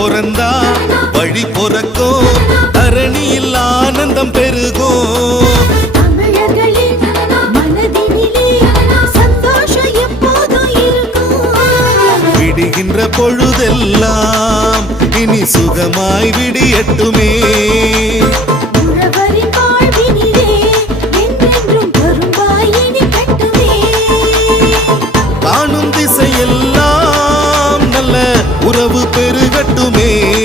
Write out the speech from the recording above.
பிறந்தா வழி பிறக்கும் தரணியில் ஆனந்தம் பெருகும் விடுகின்ற பொழுதெல்லாம் இனி சுகமாய் விடியட்டுமே. நடக்கட்டுமே